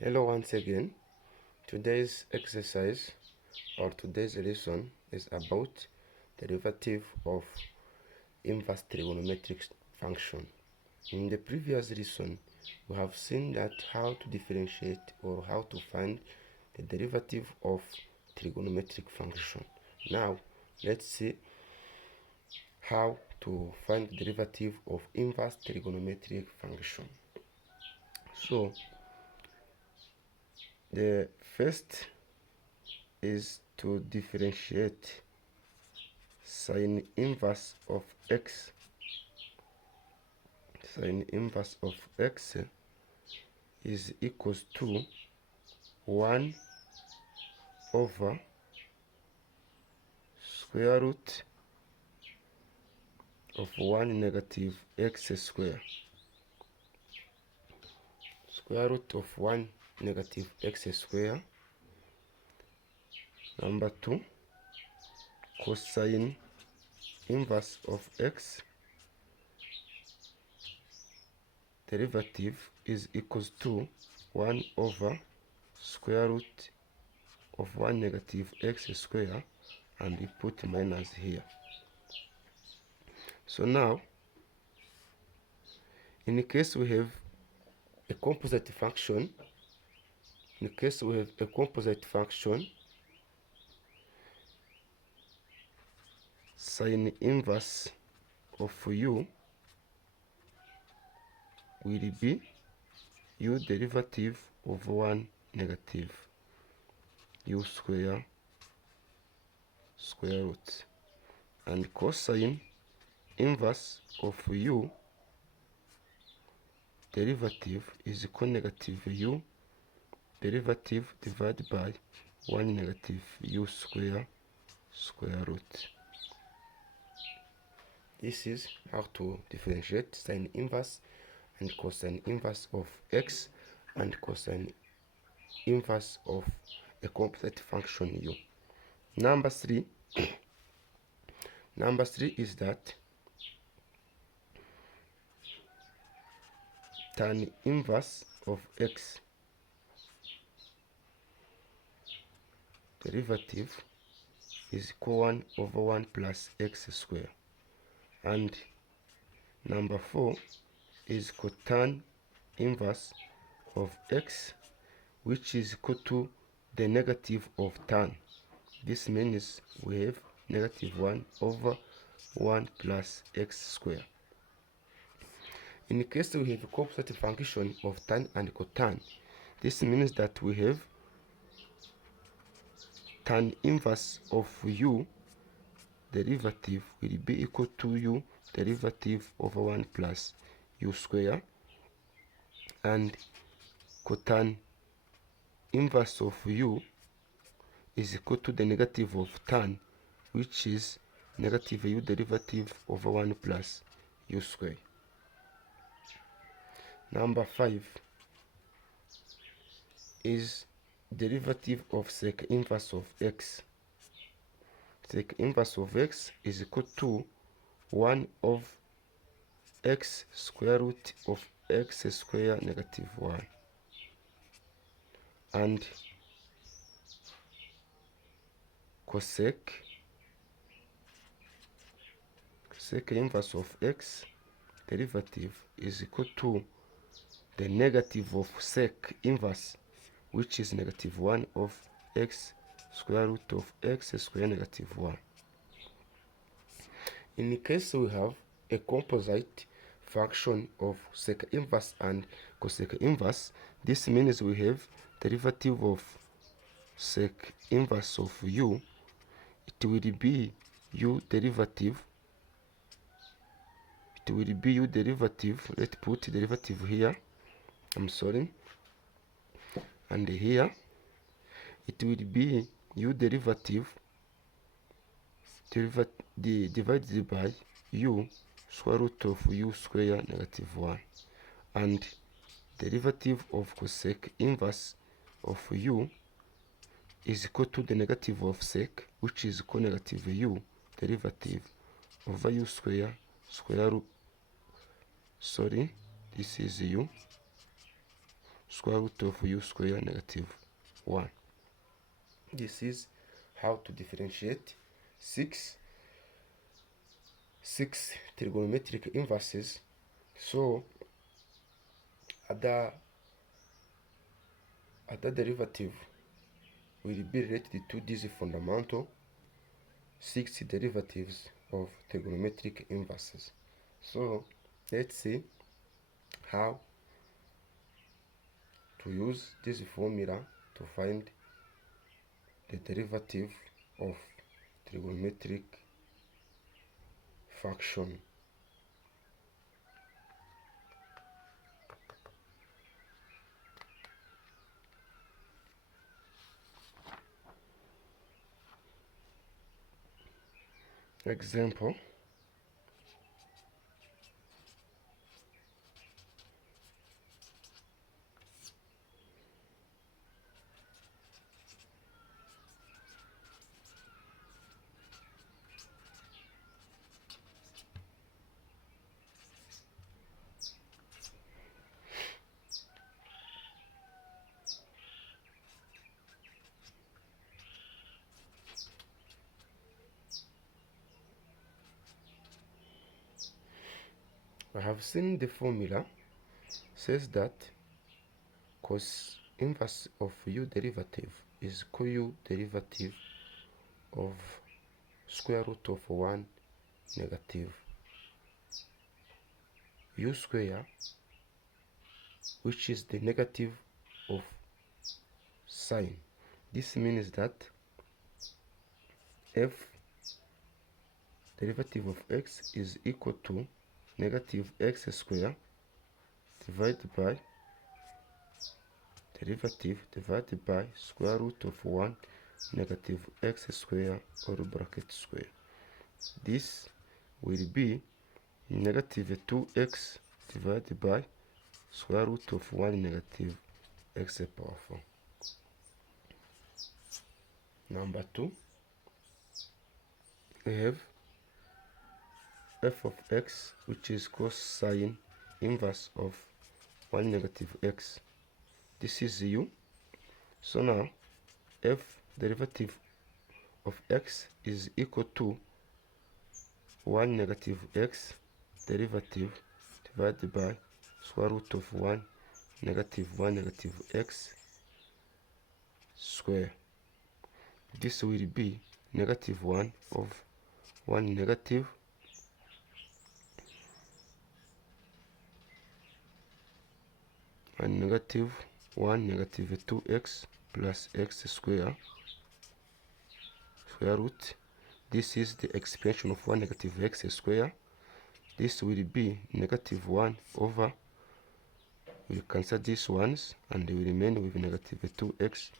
Hello once again. Today's exercise or today's lesson is about derivative of inverse trigonometric function. In the previous lesson, we have seen that how to differentiate or how to find the derivative of trigonometric function. Now, let's see how to find the derivative of inverse trigonometric function. So, the first is to differentiate sine inverse of x. Sine inverse of x is equals to 1 over square root of 1 negative x square. Square root of 1 negative x square. Number 2, cosine inverse of x derivative is equals to 1 over square root of 1 negative x square, and we put minus here. So now, in case we have a composite function, sine inverse of u will be u derivative of 1 negative u square square root, and cosine inverse of u derivative is equal negative u derivative divided by 1 negative u square square root. This is how to differentiate sine inverse and cosine inverse of x and cosine inverse of a composite function u. Number 3 is that tan inverse of x derivative is equal 1 over 1 plus x square. And number 4 is cotan inverse of x, which is equal to the negative of tan. This means we have negative 1 over 1 plus x square. In case we have a composite function of tan and cotan, this means that we have tan inverse of u derivative will be equal to u derivative over 1 plus u square, and cotan inverse of u is equal to the negative of tan, which is negative u derivative over 1 plus u square. Number 5 is derivative of sec inverse of x. Sec inverse of x is equal to 1 of x square root of x square negative 1, and cosec inverse of x derivative is equal to the negative of sec inverse, which is negative 1 of x square root of x square negative 1. In case we have a composite function of sec inverse and cosec inverse, this means we have derivative of sec inverse of u. It will be u derivative. Let's put derivative here. And here it will be u derivative divided by u square root of u square negative 1, and derivative of cosec inverse of u is equal to the negative of sec, which is equal negative u derivative over u square square root, this is u square root of u square negative 1. This is how to differentiate six trigonometric inverses. So at the derivative will be related to these fundamental 6 derivatives of trigonometric inverses. So let's see how to use this formula to find the derivative of trigonometric function. Example, I have seen the formula says that cos inverse of u derivative is co-u derivative of square root of 1 negative u square, which is the negative of sine. This means that f derivative of x is equal to negative x square divided by derivative divided by square root of 1 negative x square or bracket square. This will be negative 2x divided by square root of 1 negative x power 4. Number 2, we have f of x, which is cosine inverse of 1 negative x. This is u. So now f derivative of x is equal to 1 negative x derivative divided by square root of 1 negative x square. This will be negative 1 of 1 negative and negative 1 negative 2x plus x square square root. This is the expansion of 1 negative x square. This will be negative 1 over, we cancel these ones and we remain with negative 2x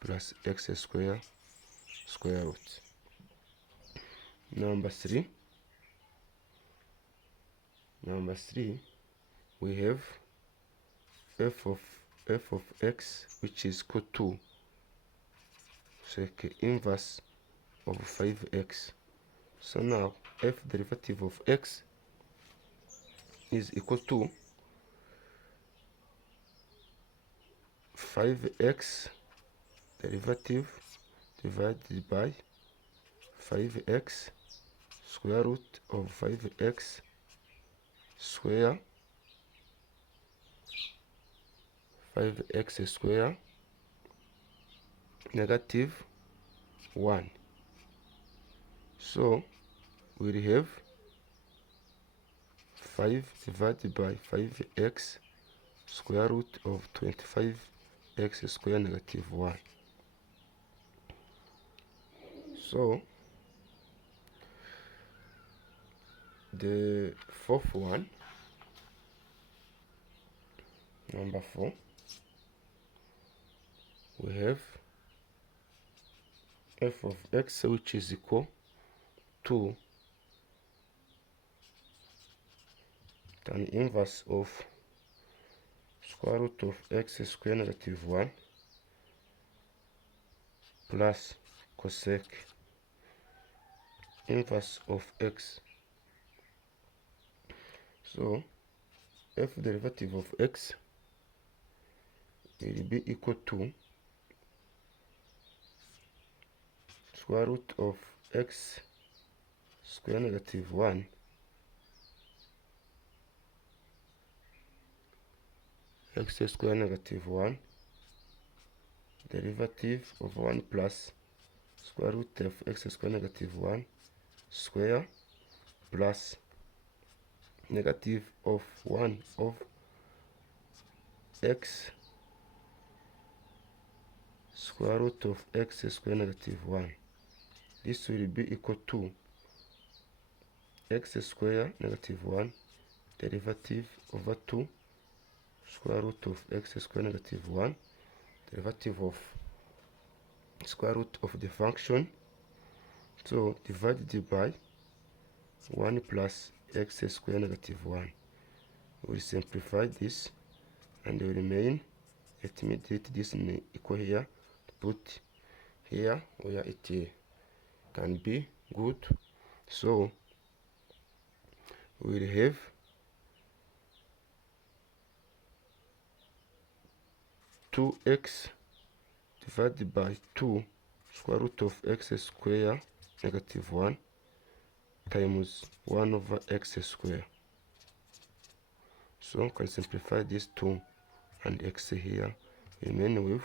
plus x square square root. Number 3, we have f of x, which is equal to sec inverse of 5x. So now f derivative of x is equal to 5x derivative divided by 5x square root of 5x square 5x square negative 1. So we'll have 5 divided by 5x square root of 25x square negative 1. So the fourth one, number 4, we have f of x, which is equal to tan inverse of square root of x square negative 1 plus cosec inverse of x. So f derivative of x will be equal to square root of x square negative 1 x square negative 1 derivative of 1 plus square root of x square negative 1 square plus negative of 1 of x square root of x square negative 1. This will be equal to x square negative 1 derivative over 2 square root of x square negative 1 derivative of square root of the function. So divided by 1 plus x square negative 1. We will simplify this and will remain. Let me delete this in equal here to put here where it can be good. So we will have two x divided by 2 square root of x square negative 1 times 1 over x square. So we can simplify these 2 and x here, remain with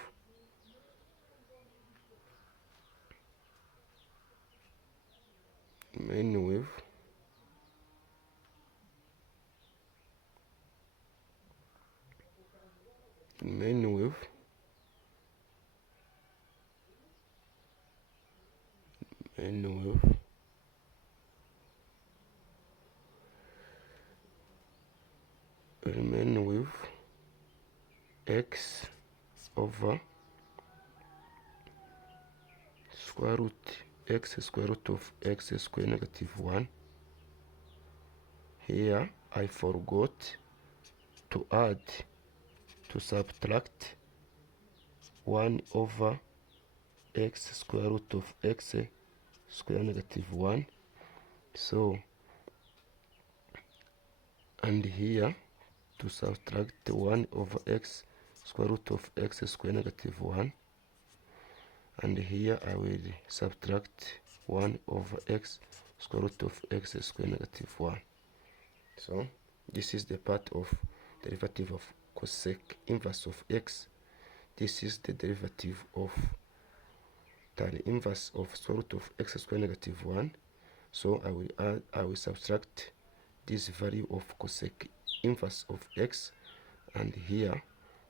remain with remain with remain with x over square root x square root of x square negative 1. Here I forgot to add to subtract 1 over x square root of x square negative 1. So and here to subtract 1 over x square root of x square negative 1, and here I will subtract 1 over x square root of x square negative 1. So this is the part of derivative of cosec inverse of x. This is the derivative of tan inverse of square root of x square negative 1. So I will subtract this value of cosec inverse of x and here,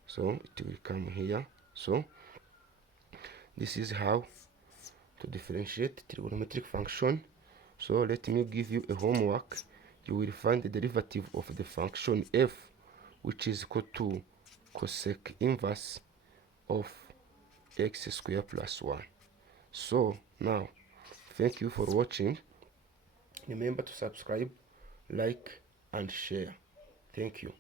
so it will come here. So this is how to differentiate trigonometric function. So let me give you a homework. You will find the derivative of the function f, which is equal to cosec inverse of x square plus 1. So now, thank you for watching. Remember to subscribe, like and share. Thank you.